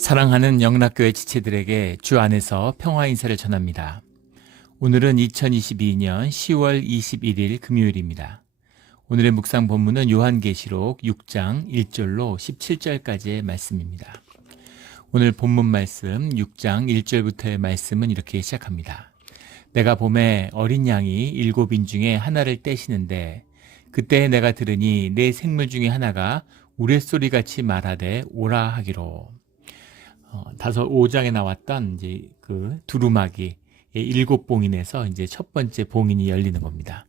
사랑하는 영락교회 지체들에게 주 안에서 평화 인사를 전합니다. 오늘은 2022년 10월 21일 금요일입니다. 오늘의 묵상 본문은 요한계시록 6장 1절로 17절까지의 말씀입니다. 오늘 본문 말씀 6장 1절부터의 말씀은 이렇게 시작합니다. 내가 봄에 어린 양이 7인 중에 하나를 떼시는데 그때 내가 들으니 내 생물 중에 하나가 우레소리같이 말하되 오라 하기로. 5장에 나왔던 이제 그 두루마기 7봉인에서 이제 첫 번째 봉인이 열리는 겁니다.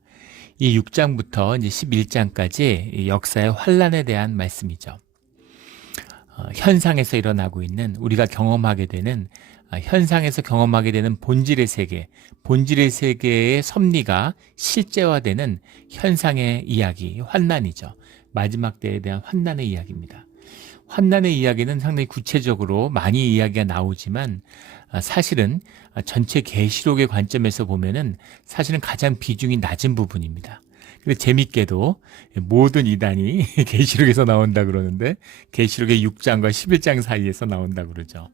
이 6장부터 이제 11장까지 역사의 환란에 대한 말씀이죠. 현상에서 일어나고 있는 우리가 경험하게 되는 현상에서 경험하게 되는 본질의 세계의 섭리가 실제화되는 현상의 이야기, 환난이죠. 마지막 때에 대한 환난의 이야기입니다. 환난의 이야기는 상당히 구체적으로 많이 이야기가 나오지만 사실은 전체 계시록의 관점에서 보면은 사실은 가장 비중이 낮은 부분입니다. 근데 재밌게도 모든 이단이 계시록에서 나온다 그러는데 계시록의 6장과 11장 사이에서 나온다 그러죠.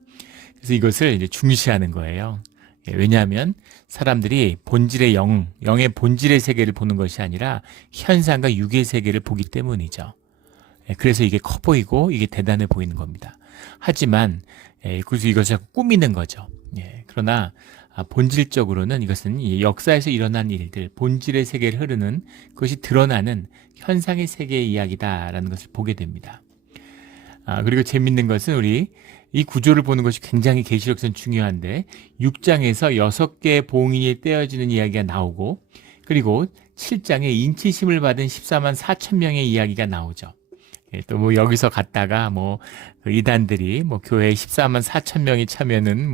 그래서 이것을 이제 중시하는 거예요. 왜냐하면 사람들이 본질의 영의 본질의 세계를 보는 것이 아니라 현상과 육의 세계를 보기 때문이죠. 그래서 이게 커 보이고 이게 대단해 보이는 겁니다. 하지만 그래서 이것을 꾸미는 거죠. 그러나 본질적으로는 이것은 역사에서 일어난 일들, 본질의 세계를 흐르는 그것이 드러나는 현상의 세계의 이야기다라는 것을 보게 됩니다. 그리고 재밌는 것은 우리 이 구조를 보는 것이 굉장히 계시록에서는 중요한데 6장에서 6개의 봉인이 떼어지는 이야기가 나오고 그리고 7장에 인치심을 받은 14만 4천 명의 이야기가 나오죠. 또 뭐 여기서 갔다가 그 이단들이 교회에 14만 4천 명이 차면은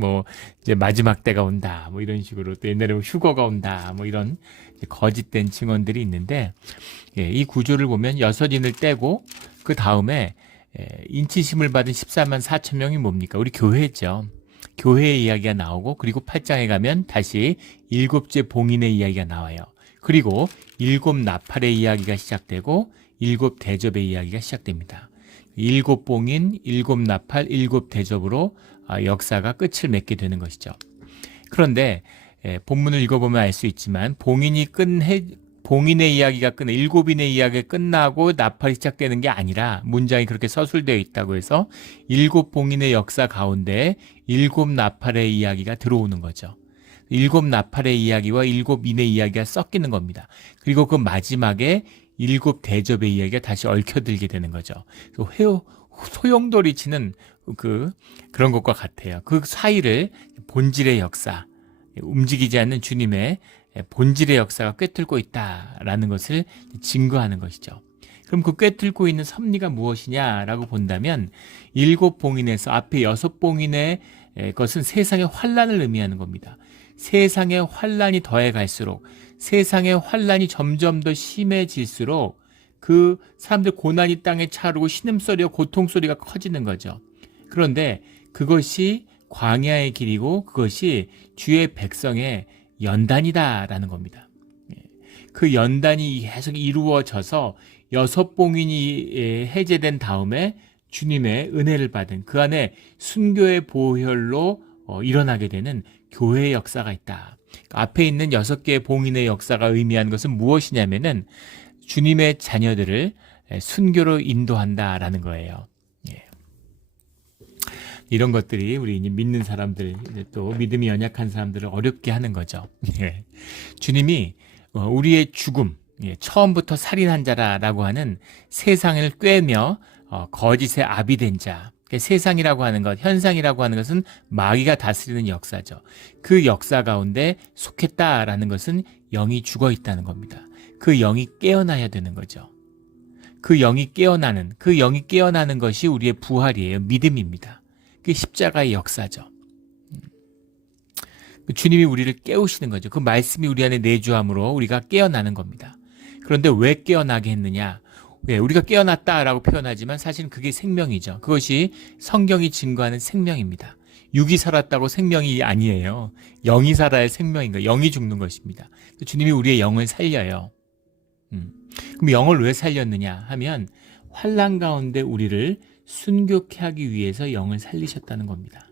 이제 마지막 때가 온다 이런 식으로 또 옛날에 휴거가 온다 이런 거짓된 증언들이 있는데 이 구조를 보면 6인을 떼고 그 다음에 인치심을 받은 14만 4천 명이 뭡니까? 우리 교회죠. 교회의 이야기가 나오고 그리고 8장에 가면 다시 7째 봉인의 이야기가 나와요. 그리고 7 나팔의 이야기가 시작되고 7 대접의 이야기가 시작됩니다. 7 봉인, 7 나팔, 7 대접으로 역사가 끝을 맺게 되는 것이죠. 그런데 본문을 읽어보면 알 수 있지만 봉인의 이야기가 7인의 이야기가 끝나고 나팔이 시작되는 게 아니라 문장이 그렇게 서술되어 있다고 해서 7 봉인의 역사 가운데 7 나팔의 이야기가 들어오는 거죠. 7 나팔의 이야기와 7인의 이야기가 섞이는 겁니다. 그리고 그 마지막에 7 대접의 이야기가 다시 얽혀들게 되는 거죠. 소용돌이 치는 그런 것과 같아요. 그 사이를 본질의 역사, 움직이지 않는 주님의 본질의 역사가 꿰뚫고 있다라는 것을 증거하는 것이죠. 그럼 그 꿰뚫고 있는 섭리가 무엇이냐라고 본다면 7 봉인에서 앞에 6 봉인의 것은 세상의 환란을 의미하는 겁니다. 세상의 환란이 더해 갈수록 세상의 환란이 점점 더 심해질수록 그 사람들 고난이 땅에 차오르고 신음소리와 고통소리가 커지는 거죠. 그런데 그것이 광야의 길이고 그것이 주의 백성의 연단이다라는 겁니다. 그 연단이 계속 이루어져서 6 봉인이 해제된 다음에 주님의 은혜를 받은 그 안에 순교의 보혈로 일어나게 되는 교회의 역사가 있다. 앞에 있는 6개의 봉인의 역사가 의미하는 것은 무엇이냐면은 주님의 자녀들을 순교로 인도한다라는 거예요. 이런 것들이 우리 믿는 사람들, 또 믿음이 연약한 사람들을 어렵게 하는 거죠. 주님이 우리의 죽음, 처음부터 살인한 자라고 하는 세상을 꿰며 거짓의 압이 된 자, 세상이라고 하는 것, 현상이라고 하는 것은 마귀가 다스리는 역사죠. 그 역사 가운데 속했다라는 것은 영이 죽어 있다는 겁니다. 그 영이 깨어나야 되는 거죠. 그 영이 깨어나는 것이 우리의 부활이에요. 믿음입니다. 그 십자가의 역사죠. 주님이 우리를 깨우시는 거죠. 그 말씀이 우리 안에 내주함으로 우리가 깨어나는 겁니다. 그런데 왜 깨어나게 했느냐? 우리가 깨어났다라고 표현하지만 사실은 그게 생명이죠. 그것이 성경이 증거하는 생명입니다. 육이 살았다고 생명이 아니에요. 영이 살아야 생명인 거예요. 영이 죽는 것입니다. 주님이 우리의 영을 살려요. 그럼 영을 왜 살렸느냐 하면 환난 가운데 우리를 순교케 하기 위해서 영을 살리셨다는 겁니다.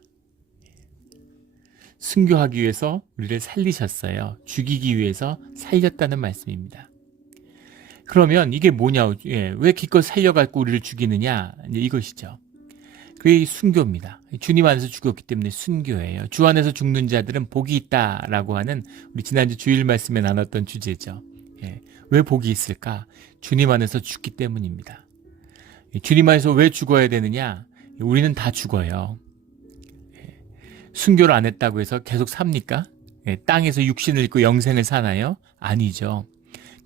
순교하기 위해서 우리를 살리셨어요. 죽이기 위해서 살렸다는 말씀입니다. 그러면 이게 뭐냐? 왜 기껏 살려갖고 우리를 죽이느냐? 이제 이것이죠. 그게 순교입니다. 주님 안에서 죽었기 때문에 순교예요. 주 안에서 죽는 자들은 복이 있다라고 하는 우리 지난주 주일 말씀에 나눴던 주제죠. 왜 복이 있을까? 주님 안에서 죽기 때문입니다. 주님 안에서 왜 죽어야 되느냐? 우리는 다 죽어요. 순교를 안 했다고 해서 계속 삽니까? 땅에서 육신을 입고 영생을 사나요? 아니죠.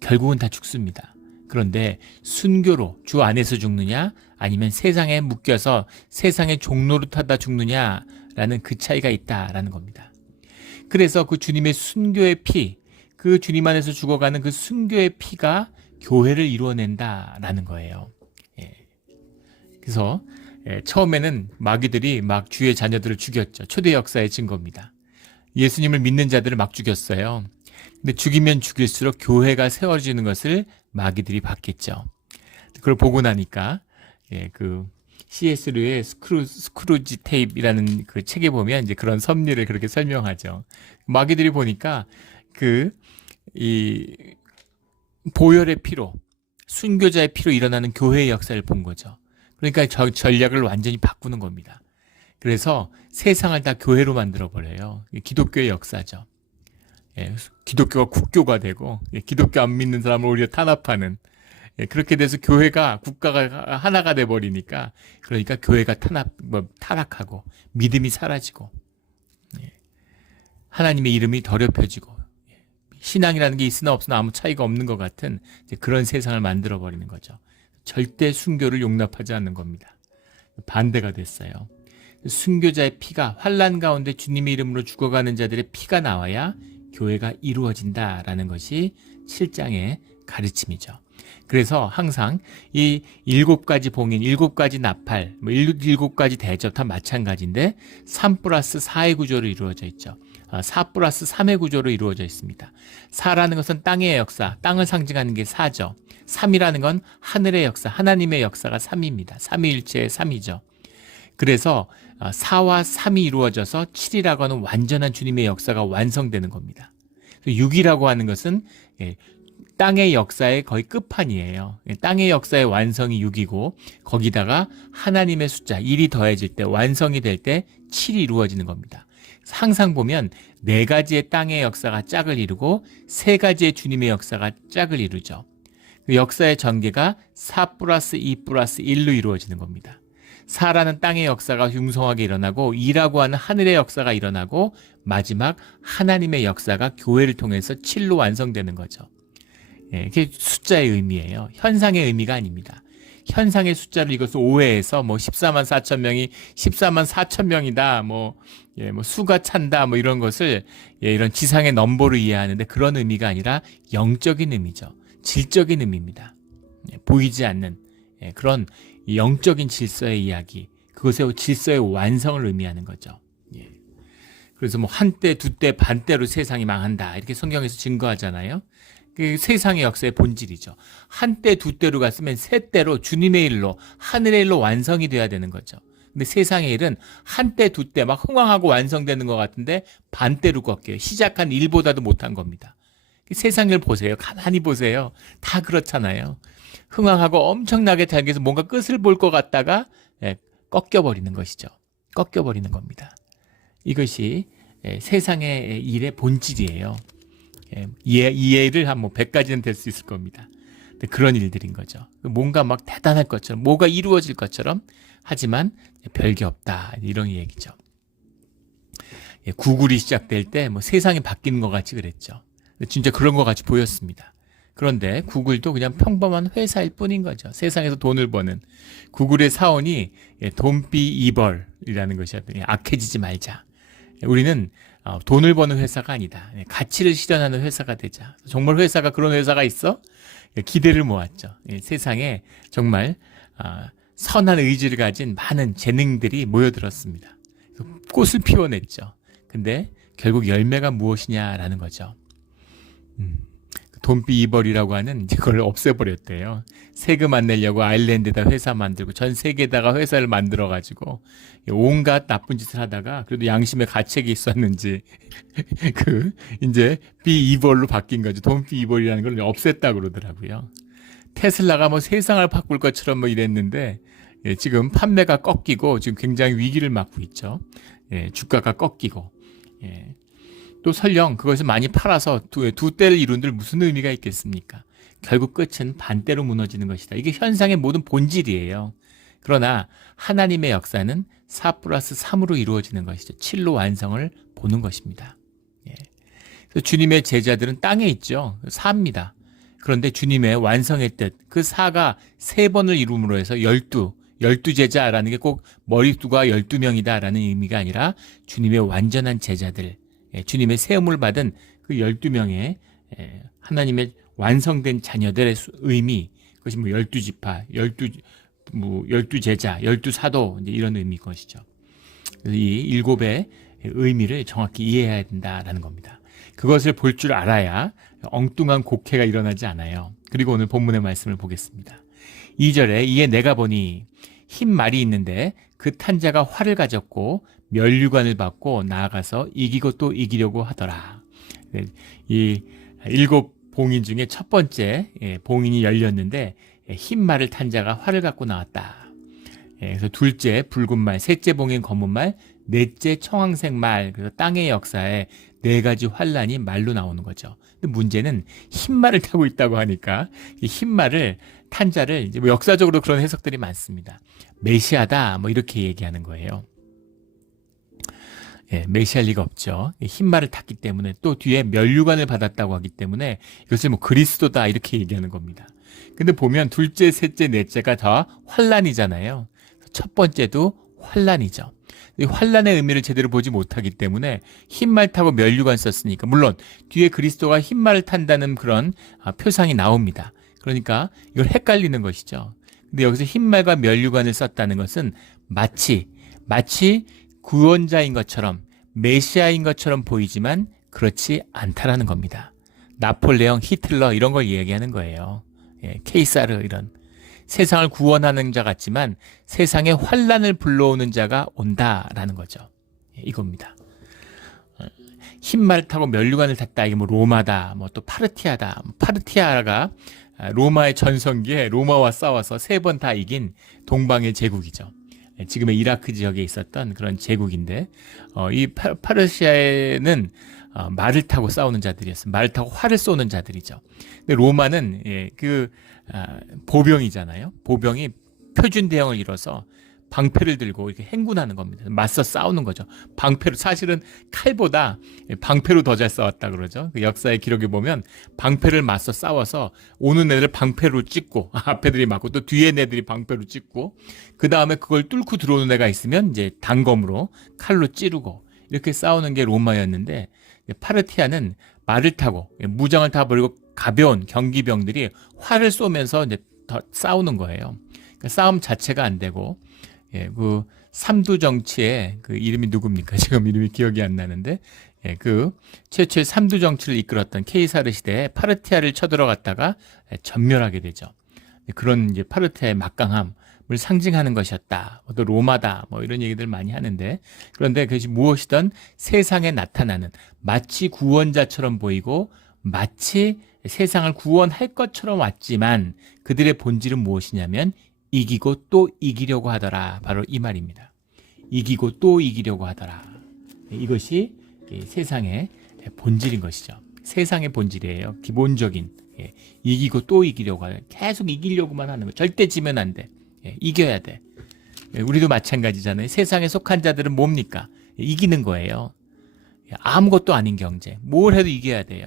결국은 다 죽습니다. 그런데 순교로 주 안에서 죽느냐 아니면 세상에 묶여서 세상의 종로를 타다 죽느냐라는 그 차이가 있다라는 겁니다. 그래서 그 주님의 순교의 피, 그 주님 안에서 죽어가는 그 순교의 피가 교회를 이루어낸다라는 거예요. 그래서 처음에는 마귀들이 막 주의 자녀들을 죽였죠. 초대 역사의 증거입니다. 예수님을 믿는 자들을 막 죽였어요. 근데 죽이면 죽일수록 교회가 세워지는 것을 마귀들이 봤겠죠. 그걸 보고 나니까 그 C.S. 루의 스크루지 테이프라는 그 책에 보면 이제 그런 섭리를 그렇게 설명하죠. 마귀들이 보니까 이 보혈의 피로 순교자의 피로 일어나는 교회의 역사를 본 거죠. 그러니까 전략을 완전히 바꾸는 겁니다. 그래서 세상을 다 교회로 만들어버려요. 기독교의 역사죠. 기독교가 국교가 되고 기독교 안 믿는 사람을 오히려 탄압하는 그렇게 돼서 교회가 국가가 하나가 돼버리니까 그러니까 교회가 타락하고 믿음이 사라지고 하나님의 이름이 더럽혀지고 신앙이라는 게 있으나 없으나 아무 차이가 없는 것 같은 그런 세상을 만들어버리는 거죠. 절대 순교를 용납하지 않는 겁니다. 반대가 됐어요. 순교자의 피가 환난 가운데 주님의 이름으로 죽어가는 자들의 피가 나와야 교회가 이루어진다라는 것이 7장의 가르침이죠. 그래서 항상 이 7가지 봉인, 7가지 나팔, 7가지 대접 다 마찬가지인데 3+4의 구조로 이루어져 있죠. 4+3의 구조로 이루어져 있습니다. 4라는 것은 땅의 역사, 땅을 상징하는 게 4죠. 3이라는 건 하늘의 역사, 하나님의 역사가 3입니다. 삼위일체의 3이죠. 그래서 4와 3이 이루어져서 7이라고 하는 완전한 주님의 역사가 완성되는 겁니다. 6이라고 하는 것은 땅의 역사의 거의 끝판이에요. 땅의 역사의 완성이 6이고 거기다가 하나님의 숫자 1이 더해질 때 완성이 될 때 7이 이루어지는 겁니다. 항상 보면 4가지의 땅의 역사가 짝을 이루고 3가지의 주님의 역사가 짝을 이루죠. 그 역사의 전개가 4+2+1로 이루어지는 겁니다. 4라는 땅의 역사가 융성하게 일어나고 2라고 하는 하늘의 역사가 일어나고 마지막 하나님의 역사가 교회를 통해서 7로 완성되는 거죠. 이게 숫자의 의미예요. 현상의 의미가 아닙니다. 현상의 숫자를 이것을 오해해서 14만 4천 명이 14만 4천 명이다. 수가 찬다. 이런 것을 이런 지상의 넘버로 이해하는데 그런 의미가 아니라 영적인 의미죠. 질적인 의미입니다. 보이지 않는 그런 영적인 질서의 이야기, 그것의 질서의 완성을 의미하는 거죠. 그래서 한때, 두때, 반때로 세상이 망한다 이렇게 성경에서 증거하잖아요. 그 세상의 역사의 본질이죠. 한때, 두때로 갔으면 세때로 주님의 일로, 하늘의 일로 완성이 돼야 되는 거죠. 근데 세상의 일은 한때, 두때 막 흥왕하고 완성되는 것 같은데 반때로 꺾여요. 시작한 일보다도 못한 겁니다. 세상을 보세요. 가만히 보세요. 다 그렇잖아요. 흥황하고 엄청나게 잘 돼서 뭔가 끝을 볼 것 같다가 꺾여버리는 것이죠. 꺾여버리는 겁니다. 이것이 세상의 일의 본질이에요. 이해를 한 100가지는 될 수 있을 겁니다. 그런 일들인 거죠. 뭔가 막 대단할 것처럼 뭐가 이루어질 것처럼 하지만 별게 없다 이런 얘기죠. 구글이 시작될 때 세상이 바뀌는 것 같이 그랬죠. 진짜 그런 것 같이 보였습니다. 그런데 구글도 그냥 평범한 회사일 뿐인 거죠. 세상에서 돈을 버는. 구글의 사원이 Don't be evil이라는 것이었더니 악해지지 말자. 우리는 돈을 버는 회사가 아니다. 가치를 실현하는 회사가 되자. 정말 회사가 그런 회사가 있어? 기대를 모았죠. 세상에 정말 선한 의지를 가진 많은 재능들이 모여들었습니다. 꽃을 피워냈죠. 근데 결국 열매가 무엇이냐라는 거죠. 돈비 이벌이라고 하는 이제 그걸 없애버렸대요. 세금 안 내려고 아일랜드에다 회사 만들고 전 세계에다가 회사를 만들어가지고 온갖 나쁜 짓을 하다가 그래도 양심의 가책이 있었는지 그 이제 비 이벌로 바뀐 거죠. 돈비 이벌이라는 걸 없앴다 그러더라고요. 테슬라가 뭐 세상을 바꿀 것처럼 뭐 이랬는데 지금 판매가 꺾이고 지금 굉장히 위기를 맞고 있죠. 주가가 꺾이고. 또 설령 그것을 많이 팔아서 두 때를 이룬들 무슨 의미가 있겠습니까? 결국 끝은 반대로 무너지는 것이다. 이게 현상의 모든 본질이에요. 그러나 하나님의 역사는 4+3으로 이루어지는 것이죠. 7로 완성을 보는 것입니다. 그래서 주님의 제자들은 땅에 있죠. 4입니다. 그런데 주님의 완성의 뜻, 그 4가 3번을 이룸으로 해서 12 제자라는 게 꼭 머리수가 12명이다라는 의미가 아니라 주님의 완전한 제자들, 주님의 세움을 받은 그 12명의 하나님의 완성된 자녀들의 의미, 그것이 뭐 12지파, 12제자, 12사도 이런 의미인 것이죠. 그래서 이 7의 의미를 정확히 이해해야 된다라는 겁니다. 그것을 볼 줄 알아야 엉뚱한 곡해가 일어나지 않아요. 그리고 오늘 본문의 말씀을 보겠습니다. 2절에 이에 내가 보니 흰 말이 있는데 그 탄자가 활을 가졌고 면류관을 받고 나아가서 이기고 또 이기려고 하더라. 이 7 봉인 중에 첫 번째 봉인이 열렸는데 흰 말을 탄 자가 활을 갖고 나왔다. 그래서 둘째 붉은 말, 셋째 봉인 검은 말, 넷째 청황색 말, 그래서 땅의 역사에 4가지 환란이 말로 나오는 거죠. 근데 문제는 흰 말을 타고 있다고 하니까 이 흰 말을 탄 자를 이제 뭐 역사적으로 그런 해석들이 많습니다. 메시아다 뭐 이렇게 얘기하는 거예요. 메시아일 리가 없죠. 흰 말을 탔기 때문에 또 뒤에 면류관을 받았다고 하기 때문에 이것을 뭐 그리스도다 이렇게 얘기하는 겁니다. 근데 보면 둘째, 셋째, 넷째가 다 환란이잖아요. 첫 번째도 환란이죠. 환란의 의미를 제대로 보지 못하기 때문에 흰 말 타고 면류관 썼으니까 물론 뒤에 그리스도가 흰 말을 탄다는 그런 표상이 나옵니다. 그러니까 이걸 헷갈리는 것이죠. 근데 여기서 흰 말과 면류관을 썼다는 것은 마치 구원자인 것처럼 메시아인 것처럼 보이지만 그렇지 않다라는 겁니다. 나폴레옹, 히틀러 이런 걸 이야기하는 거예요. 케이사르 이런 세상을 구원하는 자 같지만 세상에 환란을 불러오는 자가 온다라는 거죠. 이겁니다. 흰 말 타고 면류관을 탔다. 이게 뭐 로마다, 뭐 또 파르티아다. 파르티아가 로마의 전성기에 로마와 싸워서 3번 다 이긴 동방의 제국이죠. 지금의 이라크 지역에 있었던 그런 제국인데 이 파르시아에는 말을 타고 싸우는 자들이었어요. 말을 타고 활을 쏘는 자들이죠. 근데 로마는 보병이잖아요. 보병이 표준 대형을 이뤄서 방패를 들고 이렇게 행군하는 겁니다. 맞서 싸우는 거죠. 방패로 사실은 칼보다 방패로 더 잘 싸웠다 그러죠. 그 역사의 기록에 보면 방패를 맞서 싸워서 오는 애들 방패로 찍고 앞 애들이 맞고 또 뒤에 애들이 방패로 찍고 그 다음에 그걸 뚫고 들어오는 애가 있으면 이제 단검으로 칼로 찌르고 이렇게 싸우는 게 로마였는데 파르티아는 말을 타고 무장을 다 버리고 가벼운 경기병들이 활을 쏘면서 이제 더 싸우는 거예요. 그러니까 싸움 자체가 안 되고 그 삼두 정치의 그 이름이 누굽니까? 지금 이름이 기억이 안 나는데 그 최초의 삼두 정치를 이끌었던 케이사르 시대에 파르티아를 쳐들어갔다가 전멸하게 되죠. 그런 이제 파르티아의 막강함을 상징하는 것이었다. 또 로마다. 뭐 이런 얘기들 많이 하는데 그런데 그것이 무엇이든 세상에 나타나는 마치 구원자처럼 보이고 마치 세상을 구원할 것처럼 왔지만 그들의 본질은 무엇이냐면 이기고 또 이기려고 하더라. 바로 이 말입니다. 이기고 또 이기려고 하더라. 이것이 세상의 본질인 것이죠. 세상의 본질이에요. 기본적인 이기고 또 이기려고 하는 계속 이기려고만 하는 거. 절대 지면 안 돼. 이겨야 돼. 우리도 마찬가지잖아요. 세상에 속한 자들은 뭡니까? 이기는 거예요. 아무것도 아닌 경제. 뭘 해도 이겨야 돼요.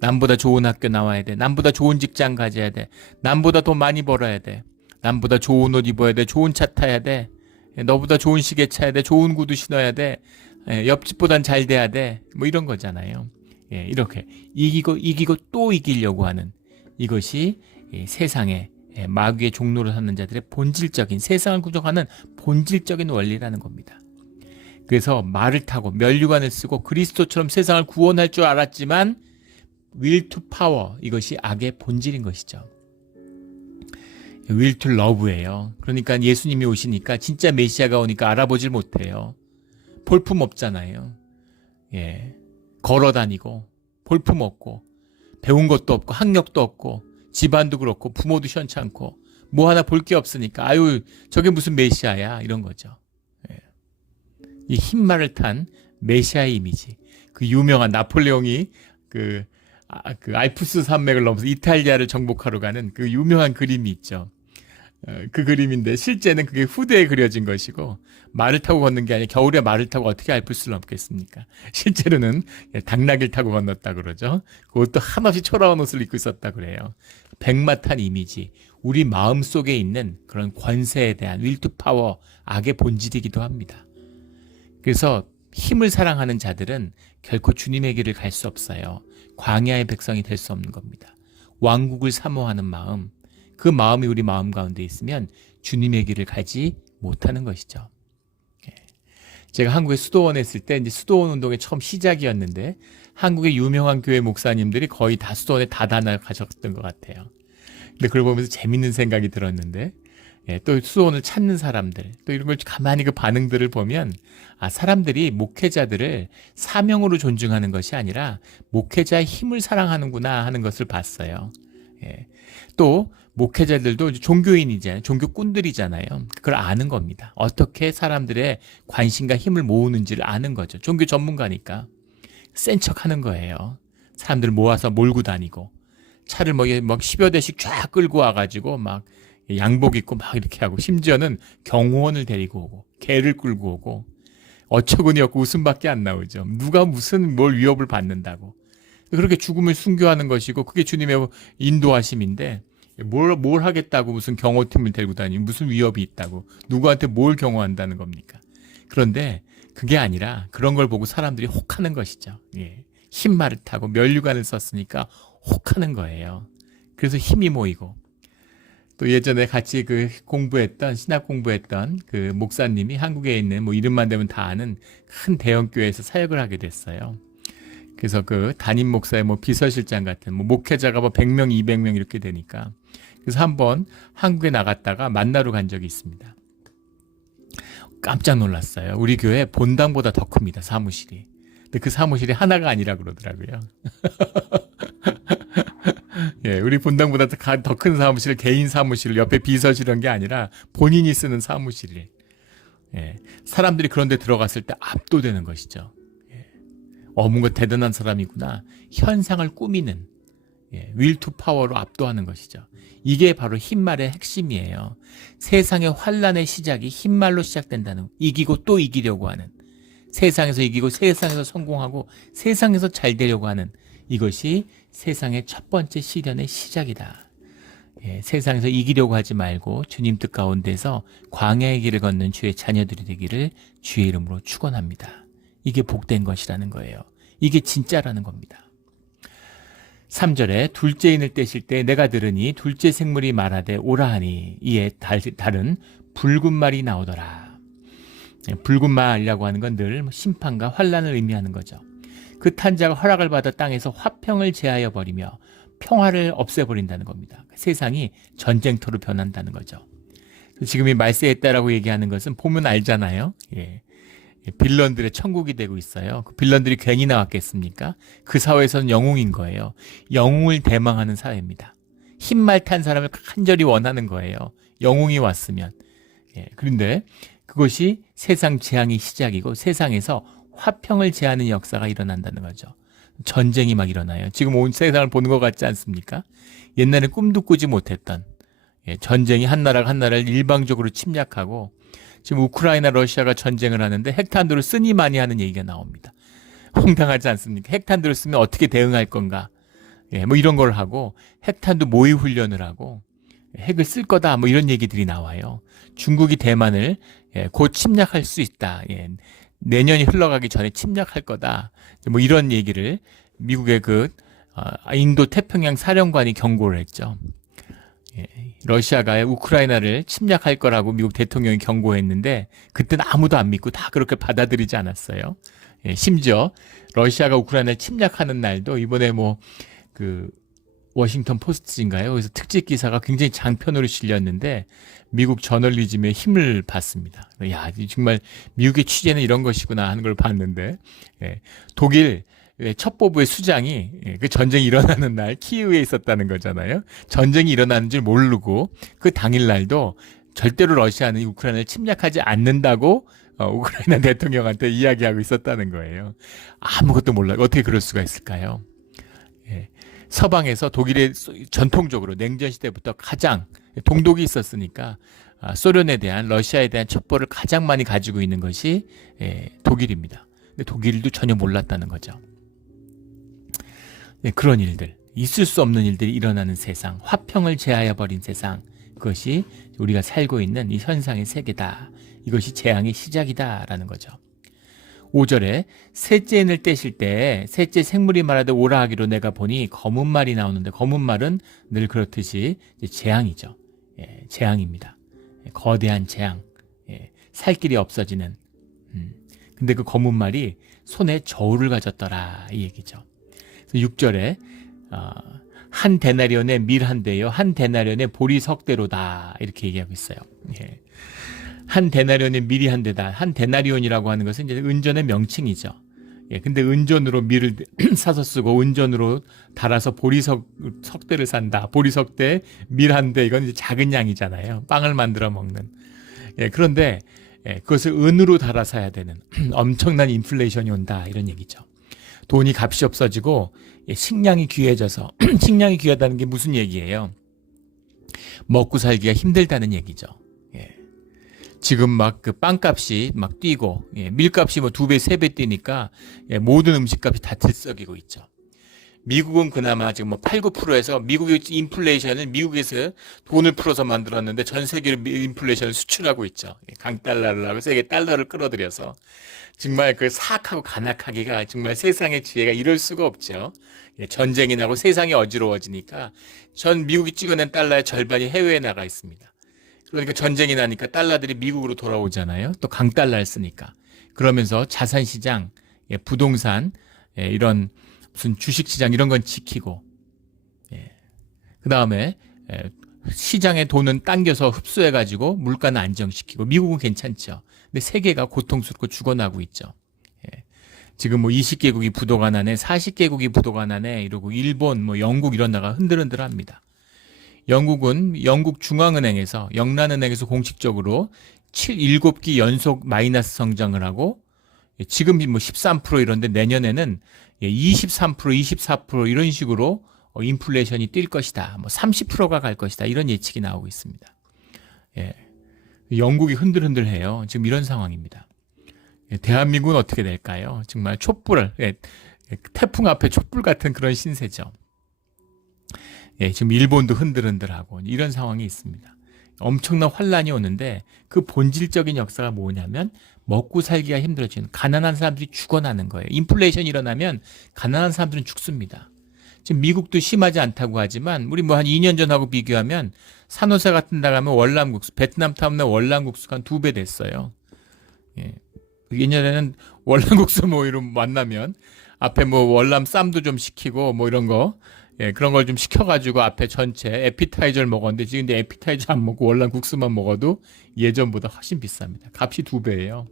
남보다 좋은 학교 나와야 돼. 남보다 좋은 직장 가져야 돼. 남보다 돈 많이 벌어야 돼. 남보다 좋은 옷 입어야 돼. 좋은 차 타야 돼. 너보다 좋은 시계 차야 돼. 좋은 구두 신어야 돼. 옆집보단 잘 돼야 돼. 뭐 이런 거잖아요. 이렇게 이기고 또 이기려고 하는 이것이 세상에 마귀의 종로를 삼는 자들의 본질적인 세상을 구성하는 본질적인 원리라는 겁니다. 그래서 말을 타고 면류관을 쓰고 그리스도처럼 세상을 구원할 줄 알았지만 will to power, 이것이 악의 본질인 것이죠. will to love예요. 그러니까 예수님이 오시니까 진짜 메시아가 오니까 알아보질 못해요. 볼품 없잖아요. 예, 걸어다니고 볼품 없고 배운 것도 없고 학력도 없고 집안도 그렇고 부모도 시원찮고 뭐 하나 볼 게 없으니까 아유 저게 무슨 메시아야 이런 거죠. 예. 이 흰말을 탄 메시아의 이미지. 그 유명한 나폴레옹이 그 알프스 산맥을 넘어서 이탈리아를 정복하러 가는 그 유명한 그림이 있죠. 그 그림인데 실제는 그게 후대에 그려진 것이고 말을 타고 걷는 게 아니라 겨울에 말을 타고 어떻게 알프스를 넘겠습니까? 실제로는 당나귀를 타고 건넜다 그러죠. 그것도 한없이 초라한 옷을 입고 있었다 그래요. 백마탄 이미지, 우리 마음속에 있는 그런 권세에 대한 will to power, 악의 본질이기도 합니다. 그래서 힘을 사랑하는 자들은 결코 주님의 길을 갈 수 없어요. 광야의 백성이 될 수 없는 겁니다. 왕국을 사모하는 마음, 그 마음이 우리 마음 가운데 있으면 주님의 길을 가지 못하는 것이죠. 제가 한국에 수도원에 있을 때 이제 수도원 운동의 처음 시작이었는데 한국의 유명한 교회 목사님들이 거의 다 수도원에 다 다녀가셨던 것 같아요. 근데 그걸 보면서 재밌는 생각이 들었는데 또 수도원을 찾는 사람들 또 이런 걸 가만히 그 반응들을 보면 사람들이 목회자들을 사명으로 존중하는 것이 아니라 목회자의 힘을 사랑하는구나 하는 것을 봤어요. 또 목회자들도 종교인이잖아요. 종교꾼들이잖아요. 그걸 아는 겁니다. 어떻게 사람들의 관심과 힘을 모으는지를 아는 거죠. 종교 전문가니까. 센 척하는 거예요. 사람들 모아서 몰고 다니고 차를 막 10여 대씩 쫙 끌고 와가지고 막 양복 입고 막 이렇게 하고 심지어는 경호원을 데리고 오고 개를 끌고 오고 어처구니 없고 웃음밖에 안 나오죠. 누가 무슨 뭘 위협을 받는다고. 그렇게 죽음을 순교하는 것이고 그게 주님의 인도하심인데 뭘 하겠다고 무슨 경호팀을 데리고 다니면 무슨 위협이 있다고 누구한테 뭘 경호한다는 겁니까? 그런데 그게 아니라 그런 걸 보고 사람들이 혹하는 것이죠. 흰말을 타고 면류관을 썼으니까 혹하는 거예요. 그래서 힘이 모이고 또 예전에 같이 신학 공부했던 그 목사님이 한국에 있는 뭐 이름만 대면 다 아는 큰 대형 교회에서 사역을 하게 됐어요. 그래서 그 담임 목사의 뭐 비서실장 같은 뭐 목회자가 뭐 100명, 200명 이렇게 되니까 그래서 한번 한국에 나갔다가 만나러 간 적이 있습니다. 깜짝 놀랐어요. 우리 교회 본당보다 더 큽니다. 사무실이. 근데 그 사무실이 하나가 아니라 그러더라고요. 우리 본당보다 더 큰 사무실, 개인 사무실, 옆에 비서실 이런 게 아니라 본인이 쓰는 사무실. 사람들이 그런 데 들어갔을 때 압도되는 것이죠. 뭔가 대단한 사람이구나. 현상을 꾸미는 will to power로 압도하는 것이죠. 이게 바로 흰말의 핵심이에요. 세상의 환란의 시작이 흰말로 시작된다는, 이기고 또 이기려고 하는, 세상에서 이기고 세상에서 성공하고 세상에서 잘 되려고 하는, 이것이 세상의 첫 번째 시련의 시작이다. 세상에서 이기려고 하지 말고 주님 뜻 가운데서 광야의 길을 걷는 주의 자녀들이 되기를 주의 이름으로 축원합니다. 이게 복된 것이라는 거예요. 이게 진짜라는 겁니다. 3절에 둘째인을 떼실 때 내가 들으니 둘째 생물이 말하되 오라 하니 이에 다른 붉은 말이 나오더라. 붉은 말이라고 하는 건 늘 심판과 환란을 의미하는 거죠. 그 탄자가 허락을 받아 땅에서 화평을 제하여 버리며 평화를 없애버린다는 겁니다. 세상이 전쟁터로 변한다는 거죠. 지금 이 말세했다라고 얘기하는 것은 보면 알잖아요. 빌런들의 천국이 되고 있어요. 그 빌런들이 괜히 나왔겠습니까? 그 사회에서는 영웅인 거예요. 영웅을 대망하는 사회입니다. 흰말 탄 사람을 간절히 원하는 거예요. 영웅이 왔으면. 그런데 그것이 세상 재앙의 시작이고 세상에서 화평을 제하는 역사가 일어난다는 거죠. 전쟁이 막 일어나요. 지금 온 세상을 보는 것 같지 않습니까? 옛날에 꿈도 꾸지 못했던 전쟁이 한 나라가 한 나라를 일방적으로 침략하고 지금 우크라이나 러시아가 전쟁을 하는데 핵탄두를 쓰니 많이 하는 얘기가 나옵니다. 황당하지 않습니까? 핵탄두를 쓰면 어떻게 대응할 건가? 뭐 이런 걸 하고 핵탄두 모의 훈련을 하고 핵을 쓸 거다 뭐 이런 얘기들이 나와요. 중국이 대만을 곧 침략할 수 있다. 내년이 흘러가기 전에 침략할 거다. 뭐 이런 얘기를 미국의 인도 태평양 사령관이 경고를 했죠. 러시아가 우크라이나를 침략할 거라고 미국 대통령이 경고했는데 그때는 아무도 안 믿고 다 그렇게 받아들이지 않았어요. 심지어 러시아가 우크라이나를 침략하는 날도 이번에 뭐 그 워싱턴 포스트인가요? 그래서 특집 기사가 굉장히 장편으로 실렸는데 미국 저널리즘의 힘을 봤습니다. 야, 정말 미국의 취재는 이런 것이구나 하는 걸 봤는데, 예, 독일 첩보부의 수장이 그 전쟁이 일어나는 날 키이우에 있었다는 거잖아요. 전쟁이 일어나는 줄 모르고 그 당일날도 절대로 러시아는 우크라이나를 침략하지 않는다고 우크라이나 대통령한테 이야기하고 있었다는 거예요. 아무것도 몰라요. 어떻게 그럴 수가 있을까요? 예. 서방에서 독일의 전통적으로 냉전 시대부터 가장 동독이 있었으니까 소련에 대한 러시아에 대한 첩보를 가장 많이 가지고 있는 것이 독일입니다. 근데 독일도 전혀 몰랐다는 거죠. 그런 일들, 있을 수 없는 일들이 일어나는 세상, 화평을 제하여 버린 세상, 그것이 우리가 살고 있는 이 현상의 세계다. 이것이 재앙의 시작이다라는 거죠. 5절에 셋째 인을 떼실 때 셋째 생물이 말하되 오라 하기로 내가 보니 검은 말이 나오는데, 검은 말은 늘 그렇듯이 재앙이죠. 재앙입니다. 거대한 재앙, 살 길이 없어지는. 근데 그 검은 말이 손에 저울을 가졌더라, 이 얘기죠. 6절에 한 데나리온의 밀 한 대요, 한 데나리온의 보리 석 대로다, 이렇게 얘기하고 있어요. 한 데나리온의 밀이 한 대다. 한 데나리온이라고 하는 것은 이제 은전의 명칭이죠. 근데 은전으로 밀을 사서 쓰고 은전으로 달아서 보리석 석대를 산다. 보리석대 밀 한 대, 이건 이제 작은 양이잖아요. 빵을 만들어 먹는. 그런데 그것을 은으로 달아 사야 되는 엄청난 인플레이션이 온다, 이런 얘기죠. 돈이 값이 없어지고 식량이 귀해져서 식량이 귀하다는 게 무슨 얘기예요? 먹고 살기가 힘들다는 얘기죠. 지금 막 그 빵값이 막 뛰고, 밀값이 뭐 2배, 3배 뛰니까 모든 음식값이 다 들썩이고 있죠. 미국은 그나마 지금 뭐 8, 9%에서 미국의 인플레이션을 미국에서 돈을 풀어서 만들었는데 전 세계로 인플레이션을 수출하고 있죠. 강달러를 하고 세계 달러를 끌어들여서. 정말 그 사악하고 간악하기가 정말 세상의 지혜가 이럴 수가 없죠. 전쟁이 나고 세상이 어지러워지니까 전 미국이 찍어낸 달러의 절반이 해외에 나가 있습니다. 그러니까 전쟁이 나니까 달러들이 미국으로 돌아오잖아요. 또 강달러를 쓰니까. 그러면서 자산시장, 부동산, 이런 무슨 주식시장 이런 건 지키고, 그 다음에 시장의 돈은 당겨서 흡수해가지고 물가는 안정시키고, 미국은 괜찮죠. 근데 세계가 고통스럽고 죽어나고 있죠. 지금 뭐 20개국이 부도가 나네, 40개국이 부도가 나네 이러고 일본, 뭐 영국 이런 나라가 흔들흔들합니다. 영국은 영국 중앙은행에서, 영란은행에서 공식적으로 7기 연속 마이너스 성장을 하고, 지금 뭐 13% 이런데 내년에는 23%, 24% 이런 식으로 인플레이션이 뛸 것이다. 뭐 30%가 갈 것이다. 이런 예측이 나오고 있습니다. 영국이 흔들흔들해요. 지금 이런 상황입니다. 대한민국은 어떻게 될까요? 정말 촛불, 태풍 앞에 촛불 같은 그런 신세죠. 지금 일본도 흔들흔들하고 이런 상황이 있습니다. 엄청난 환란이 오는데 그 본질적인 역사가 뭐냐면 먹고 살기가 힘들어지는, 가난한 사람들이 죽어나는 거예요. 인플레이션이 일어나면 가난한 사람들은 죽습니다. 지금 미국도 심하지 않다고 하지만 우리 뭐 한 2년 전하고 비교하면 산호세 같은 데 가면 월남국수, 베트남 타운에 월남국수가 한 2배 됐어요. 예전에는 월남국수 뭐 이런 만나면 앞에 뭐 월남 쌈도 좀 시키고 뭐 이런 거, 그런 걸 좀 시켜가지고 앞에 전체 에피타이저를 먹었는데 지금 이제 에피타이저 안 먹고 월남 국수만 먹어도 예전보다 훨씬 비쌉니다. 값이 2배예요.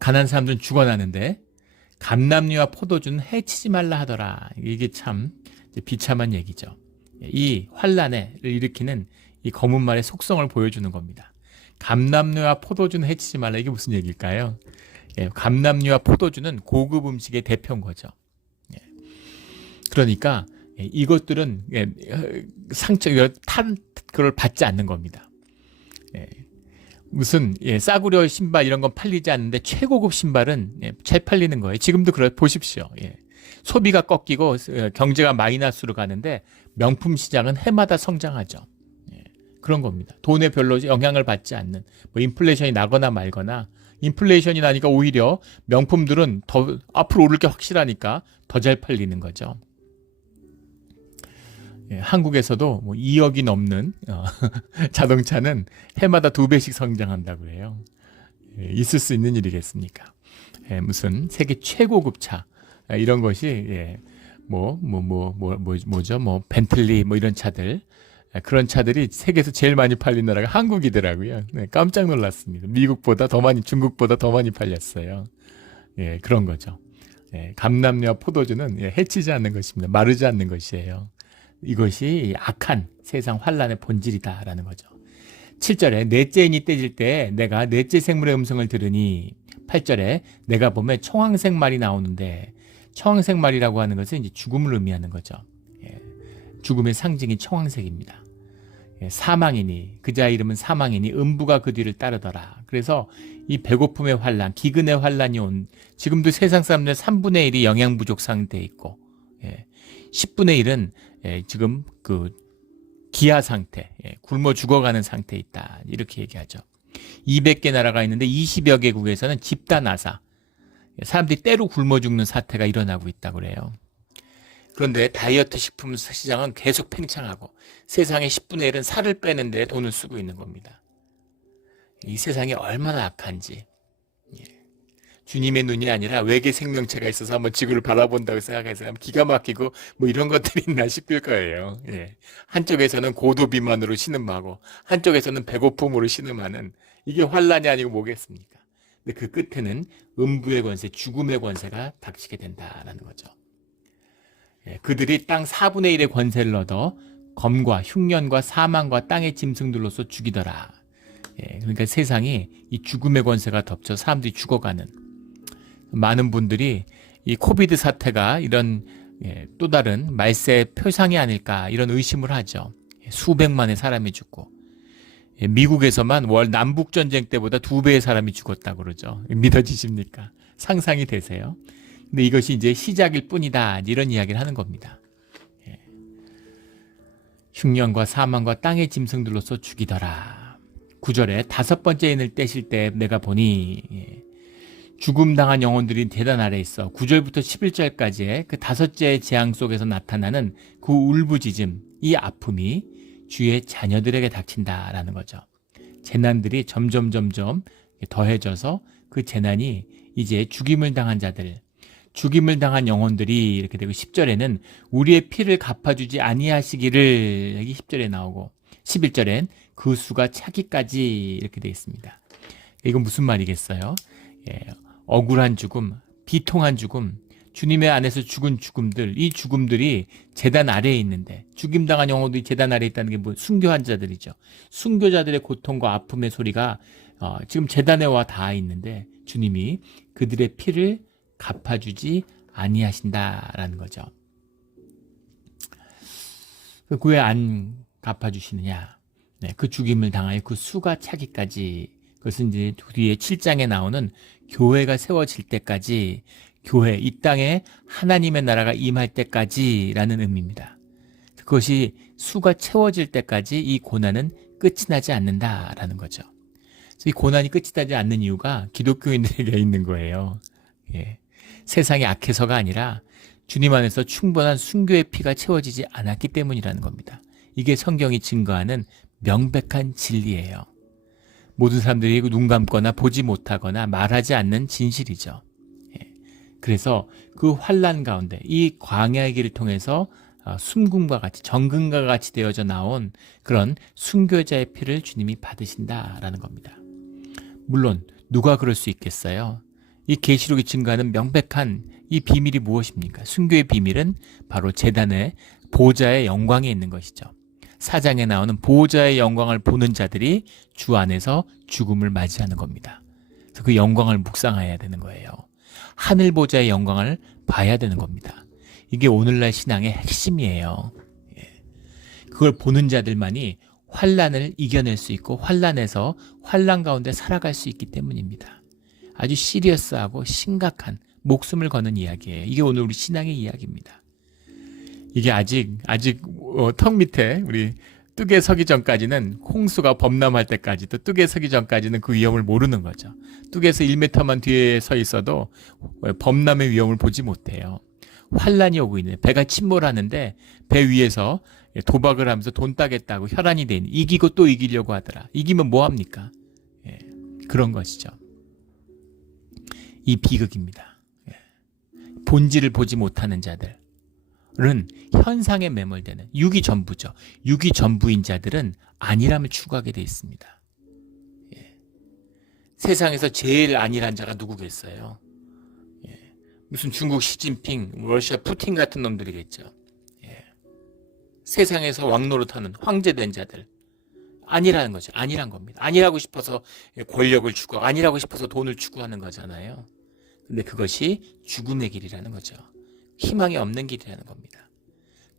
가난한 사람들은 죽어나는데 감람류와 포도주는 해치지 말라 하더라. 이게 참 비참한 얘기죠. 이 환란을 일으키는 이 검은 말의 속성을 보여주는 겁니다. 감람류와 포도주는 해치지 말라. 이게 무슨 얘기일까요? 감람류와 포도주는 고급 음식의 대표인 거죠. 그러니까 이것들은 상처, 그걸 받지 않는 겁니다. 무슨 싸구려 신발 이런 건 팔리지 않는데 최고급 신발은 잘 팔리는 거예요. 지금도 보십시오. 소비가 꺾이고 경제가 마이너스로 가는데 명품 시장은 해마다 성장하죠. 그런 겁니다. 돈에 별로 영향을 받지 않는, 뭐 인플레이션이 나거나 말거나, 인플레이션이 나니까 오히려 명품들은 더 앞으로 오를 게 확실하니까 더 잘 팔리는 거죠. 한국에서도 뭐 2억이 넘는 자동차는 해마다 2배씩 성장한다고 해요. 있을 수 있는 일이겠습니까? 무슨 세계 최고급 차 이런 것이 뭐죠? 벤틀리 이런 차들. 그런 차들이 세계에서 제일 많이 팔린 나라가 한국이더라고요. 네, 깜짝 놀랐습니다. 미국보다 더 많이, 중국보다 더 많이 팔렸어요. 예, 그런 거죠. 예, 감람류와 포도주는 해치지 않는 것입니다. 마르지 않는 것이에요. 이것이 악한 세상 환란의 본질이다라는 거죠. 7절에 넷째 인이 떼질 때 내가 넷째 생물의 음성을 들으니 8절에 내가 보면 청황색 말이 나오는데 청황색 말이라고 하는 것은 이제 죽음을 의미하는 거죠. 예, 죽음의 상징이 청황색입니다. 예, 사망이니 그자 이름은 사망이니 음부가 그 뒤를 따르더라. 그래서 이 배고픔의 환란, 기근의 환란이 온 지금도 세상 사람들의 3분의 1이 영양 부족 상태에 있고 10분의 1은 지금 그 기아 상태, 굶어 죽어가는 상태에 있다. 이렇게 얘기하죠. 200개 나라가 있는데 20여 개국에서는 집단 아사, 사람들이 때로 굶어 죽는 사태가 일어나고 있다고 그래요. 그런데 다이어트 식품 시장은 계속 팽창하고 세상의 10분의 1은 살을 빼는 데 돈을 쓰고 있는 겁니다. 이 세상이 얼마나 악한지. 주님의 눈이 아니라 외계 생명체가 있어서 한번 지구를 바라본다고 생각해서 기가 막히고 이런 것들이 있나 싶을 거예요. 한쪽에서는 고도 비만으로 신음하고 한쪽에서는 배고픔으로 신음하는 이게 환란이 아니고 뭐겠습니까? 근데 그 끝에는 음부의 권세, 죽음의 권세가 닥치게 된다라는 거죠. 그들이 땅 4분의 1의 권세를 얻어 검과 흉년과 사망과 땅의 짐승들로서 죽이더라. 그러니까 세상이 이 죽음의 권세가 덮쳐 사람들이 죽어가는 많은 분들이 이 코비드 사태가 이런 또 다른 말세의 표상이 아닐까 이런 의심을 하죠. 수백만의 사람이 죽고 미국에서만 월 남북전쟁 때보다 2배의 사람이 죽었다고 그러죠. 믿어지십니까? 상상이 되세요? 근데 이것이 이제 시작일 뿐이다 이런 이야기를 하는 겁니다. 흉년과 사망과 땅의 짐승들로서 죽이더라. 9절에 5번째 인을 떼실 때 내가 보니 죽음당한 영혼들이 대단 아래 있어 9절부터 11절까지의 그 5째의 재앙 속에서 나타나는 그 울부짖음, 이 아픔이 주의 자녀들에게 닥친다라는 거죠. 재난들이 점점 더해져서 그 재난이 이제 죽임을 당한 자들, 죽임을 당한 영혼들이 이렇게 되고 10절에는 우리의 피를 갚아주지 아니하시기를 여기 10절에 나오고 11절엔 그 수가 차기까지 이렇게 되어 있습니다. 이건 무슨 말이겠어요? 억울한 죽음, 비통한 죽음, 주님의 안에서 죽은 죽음들, 이 죽음들이 제단 아래에 있는데 죽임당한 영혼들이 제단 아래에 있다는 게 순교한 자들이죠. 순교자들의 고통과 아픔의 소리가 지금 제단에 와 닿아 있는데 주님이 그들의 피를 갚아주지 아니하신다라는 거죠. 왜 안 갚아주시느냐? 그 죽임을 당하여 그 수가 차기까지, 그것은 이제 뒤에 7장에 나오는 교회가 세워질 때까지, 교회, 이 땅에 하나님의 나라가 임할 때까지라는 의미입니다. 그것이 수가 채워질 때까지 이 고난은 끝이 나지 않는다라는 거죠. 그래서 이 고난이 끝이 나지 않는 이유가 기독교인들에게 있는 거예요. 세상이 악해서가 아니라 주님 안에서 충분한 순교의 피가 채워지지 않았기 때문이라는 겁니다. 이게 성경이 증거하는 명백한 진리예요. 모든 사람들이 눈 감거나 보지 못하거나 말하지 않는 진실이죠. 그래서 그 환난 가운데 이 광야의 길을 통해서 숨금과 같이 정금과 같이 되어져 나온 그런 순교자의 피를 주님이 받으신다라는 겁니다. 물론 누가 그럴 수 있겠어요? 이 계시록이 증거하는 명백한 이 비밀이 무엇입니까? 순교의 비밀은 바로 제단의 보좌의 영광에 있는 것이죠. 4장에 나오는 보좌의 영광을 보는 자들이 주 안에서 죽음을 맞이하는 겁니다. 그래서 그 영광을 묵상해야 되는 거예요. 하늘 보좌의 영광을 봐야 되는 겁니다. 이게 오늘날 신앙의 핵심이에요. 그걸 보는 자들만이 환난을 이겨낼 수 있고 환난에서 환난 가운데 살아갈 수 있기 때문입니다. 아주 시리어스하고 심각한 목숨을 거는 이야기예요. 이게 오늘 우리 신앙의 이야기입니다. 이게 아직 턱 밑에 우리 뚝에 서기 전까지는 홍수가 범람할 때까지도 뚝에 서기 전까지는 그 위험을 모르는 거죠. 뚝에서 1m만 뒤에 서 있어도 범람의 위험을 보지 못해요. 환란이 오고 있는, 배가 침몰하는데 배 위에서 도박을 하면서 돈 따겠다고 혈안이 되니 이기고 또 이기려고 하더라. 이기면 뭐합니까? 그런 것이죠. 이 비극입니다. 본질을 보지 못하는 자들, 현상에 매몰되는 육이 전부죠. 육이 전부인 자들은 안일함을 추구하게 되어 있습니다. 예. 세상에서 제일 안일한 자가 누구겠어요? 예. 무슨 중국 시진핑, 러시아 푸틴 같은 놈들이겠죠. 예. 세상에서 왕노릇하는 황제된 자들. 안일한 거죠. 안일한 겁니다. 안일하고 싶어서 권력을 추구하고 안일하고 싶어서 돈을 추구하는 거잖아요. 근데 그것이 죽음의 길이라는 거죠. 희망이 없는 길이라는 겁니다.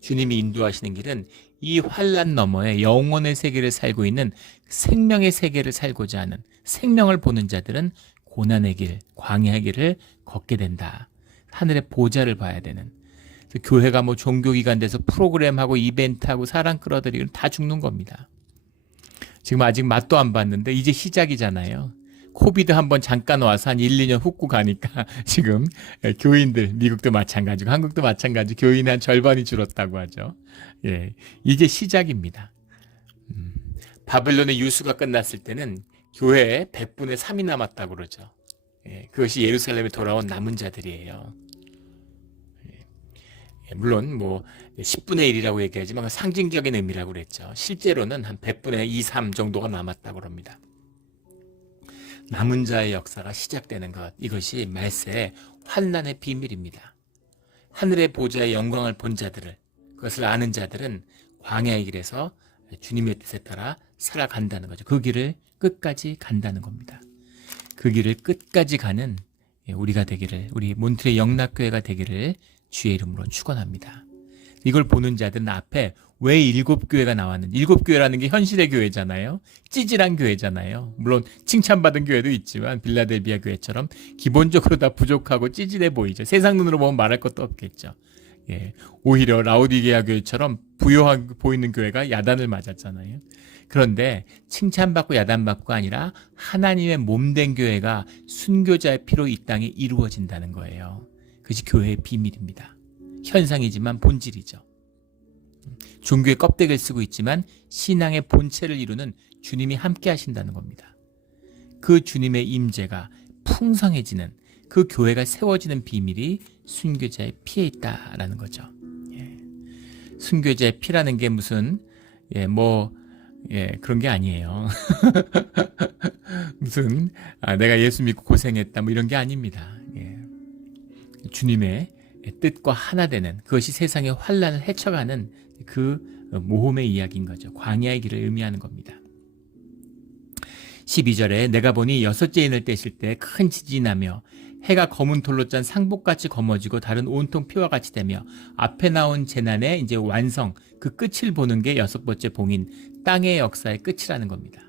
주님이 인도하시는 길은 이 환난 너머에 영혼의 세계를 살고 있는 생명의 세계를 살고자 하는, 생명을 보는 자들은 고난의 길, 광야의 길을 걷게 된다. 하늘의 보좌를 봐야 되는. 교회가 뭐 종교기관 돼서 프로그램하고 이벤트하고 사람 끌어들이고 다 죽는 겁니다. 지금 아직 맛도 안 봤는데 이제 시작이잖아요. 코비드 한번 잠깐 와서 한 1, 2년 훅고 가니까 지금 교인들, 미국도 마찬가지고 한국도 마찬가지, 교인의 한 절반이 줄었다고 하죠. 예, 이제 시작입니다. 바벨론의 유수가 끝났을 때는 교회에 100분의 3이 남았다고 그러죠. 예, 그것이 예루살렘에 돌아온 남은 자들이에요. 물론 뭐 10분의 1이라고 얘기하지만 상징적인 의미라고 그랬죠. 실제로는 한 100분의 2, 3 정도가 남았다고 합니다. 남은 자의 역사가 시작되는 것, 이것이 말세의 환난의 비밀입니다. 하늘의 보좌의 영광을 본 자들을, 그것을 아는 자들은 광야의 길에서 주님의 뜻에 따라 살아간다는 거죠. 그 길을 끝까지 간다는 겁니다. 그 길을 끝까지 가는 우리가 되기를, 우리 몬트레 영락교회가 되기를 주의 이름으로 축원합니다. 이걸 보는 자들은 앞에 왜 7교회가 나왔는지, 7교회라는 게 현실의 교회잖아요. 찌질한 교회잖아요. 물론 칭찬받은 교회도 있지만 빌라델비아 교회처럼 기본적으로 다 부족하고 찌질해 보이죠. 세상 눈으로 보면 말할 것도 없겠죠. 예, 오히려 라오디게아 교회처럼 부요하게 보이는 교회가 야단을 맞았잖아요. 그런데 칭찬받고 야단받고가 아니라 하나님의 몸된 교회가 순교자의 피로 이 땅에 이루어진다는 거예요. 그것이 교회의 비밀입니다. 현상이지만 본질이죠. 종교의 껍데기를 쓰고 있지만 신앙의 본체를 이루는 주님이 함께 하신다는 겁니다. 그 주님의 임재가 풍성해지는, 그 교회가 세워지는 비밀이 순교자의 피에 있다라는 거죠. 예. 순교자의 피라는 게 무슨 그런 게 아니에요. 무슨 내가 예수 믿고 고생했다 뭐 이런 게 아닙니다. 예. 주님의 뜻과 하나 되는, 그것이 세상의 환난을 헤쳐가는 그 모험의 이야기인 거죠. 광야의 길을 의미하는 겁니다. 12절에 내가 보니 6째 인을 떼실 때 큰 지진이 나며 해가 검은 돌로 짠 상복같이 검어지고 달은 온통 피와 같이 되며, 앞에 나온 재난의 이제 완성, 그 끝을 보는 게 6번째 봉인, 땅의 역사의 끝이라는 겁니다.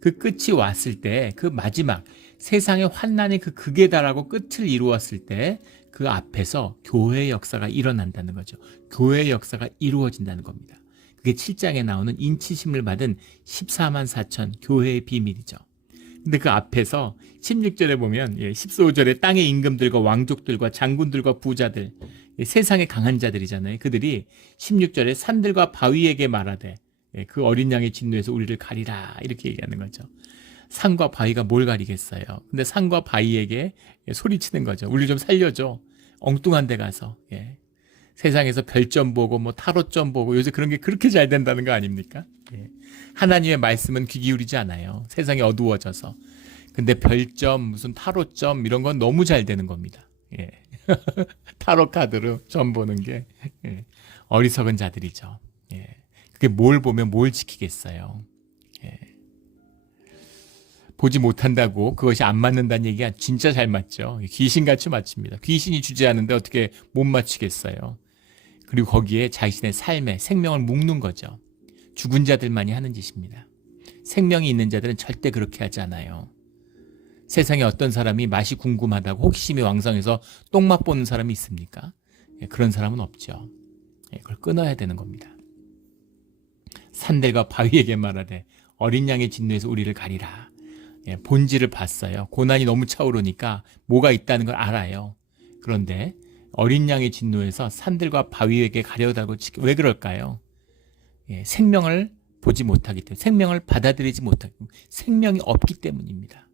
그 끝이 왔을 때, 그 마지막 세상의 환난이 그 극에 달하고 끝을 이루었을 때 그 앞에서 교회의 역사가 일어난다는 거죠. 교회의 역사가 이루어진다는 겁니다. 그게 7장에 나오는 인치심을 받은 14만 4천 교회의 비밀이죠. 근데 그 앞에서 16절에 보면 15절에 땅의 임금들과 왕족들과 장군들과 부자들, 세상의 강한 자들이잖아요. 그들이 16절에 산들과 바위에게 말하되 그 어린 양의 진노에서 우리를 가리라, 이렇게 얘기하는 거죠. 산과 바위가 뭘 가리겠어요. 근데 산과 바위에게 소리치는 거죠. 우리 좀 살려줘. 엉뚱한 데 가서. 예. 세상에서 별점 보고 뭐 타로점 보고 요새 그런 게 그렇게 잘 된다는 거 아닙니까? 예. 하나님의 말씀은 귀 기울이지 않아요. 세상이 어두워져서. 근데 별점, 무슨 타로점 이런 건 너무 잘 되는 겁니다. 예. 타로 카드로 점 보는 게 어리석은 자들이죠. 예. 그게 뭘 보면 뭘 지키겠어요. 예. 보지 못한다고 그것이 안 맞는다는 얘기가 진짜 잘 맞죠. 귀신같이 맞춥니다. 귀신이 주재하는데 어떻게 못 맞추겠어요. 그리고 거기에 자신의 삶에 생명을 묶는 거죠. 죽은 자들만이 하는 짓입니다. 생명이 있는 자들은 절대 그렇게 하지 않아요. 세상에 어떤 사람이 맛이 궁금하다고 호기심이 왕성해서 똥맛 보는 사람이 있습니까? 그런 사람은 없죠. 그걸 끊어야 되는 겁니다. 산들과 바위에게 말하되 어린 양의 진노에서 우리를 가리라. 본질을 봤어요. 고난이 너무 차오르니까 뭐가 있다는 걸 알아요. 그런데 어린 양의 진노에서 산들과 바위에게 가려다고, 왜 그럴까요? 생명을 보지 못하기 때문에, 생명을 받아들이지 못하기 때문에, 생명이 없기 때문입니다.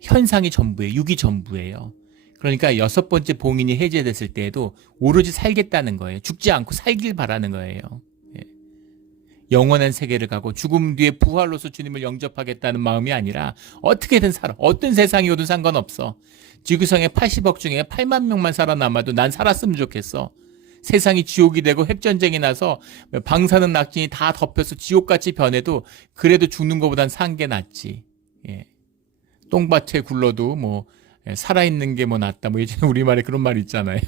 현상이 전부예요. 육이 전부예요. 그러니까 6번째 봉인이 해제됐을 때에도 오로지 살겠다는 거예요. 죽지 않고 살길 바라는 거예요. 예. 영원한 세계를 가고 죽음 뒤에 부활로서 주님을 영접하겠다는 마음이 아니라 어떻게든 살아. 어떤 세상이 오든 상관없어. 지구상에 80억 중에 8만 명만 살아남아도 난 살았으면 좋겠어. 세상이 지옥이 되고 핵전쟁이 나서 방사능 낙진이 다 덮여서 지옥같이 변해도 그래도 죽는 것보단 산 게 낫지. 예. 똥밭에 굴러도 뭐 살아있는 게 뭐 낫다. 뭐 예전에 우리말에 그런 말 있잖아요.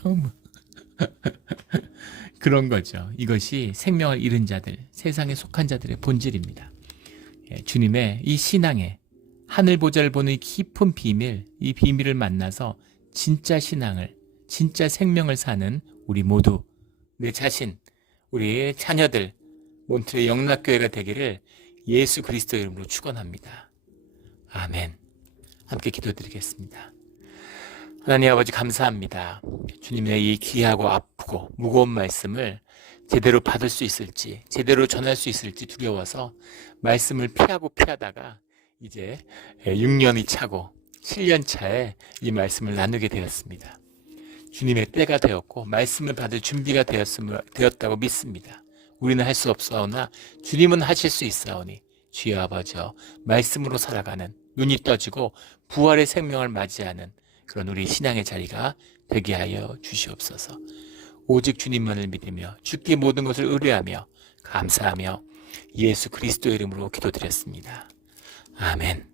그런 거죠. 이것이 생명을 잃은 자들, 세상에 속한 자들의 본질입니다. 예, 주님의 이 신앙의 하늘 보좌를 보는 이 깊은 비밀, 이 비밀을 만나서 진짜 신앙을, 진짜 생명을 사는 우리 모두, 내 자신, 우리의 자녀들, 몬트레 영락교회가 되기를 예수 그리스도 이름으로 축원합니다. 아멘. 함께 기도드리겠습니다. 하나님 아버지 감사합니다. 주님의 이 귀하고 아프고 무거운 말씀을 제대로 받을 수 있을지, 제대로 전할 수 있을지 두려워서 말씀을 피하다가 이제 6년이 차고 7년 차에 이 말씀을 나누게 되었습니다. 주님의 때가 되었고 말씀을 받을 준비가 되었다고 믿습니다. 우리는 할 수 없사오나 주님은 하실 수 있사오니 주여 아버지여 말씀으로 살아가는 눈이 떠지고 부활의 생명을 맞이하는 그런 우리 신앙의 자리가 되게 하여 주시옵소서. 오직 주님만을 믿으며 주께 모든 것을 의뢰하며 감사하며 예수 그리스도의 이름으로 기도드렸습니다. 아멘.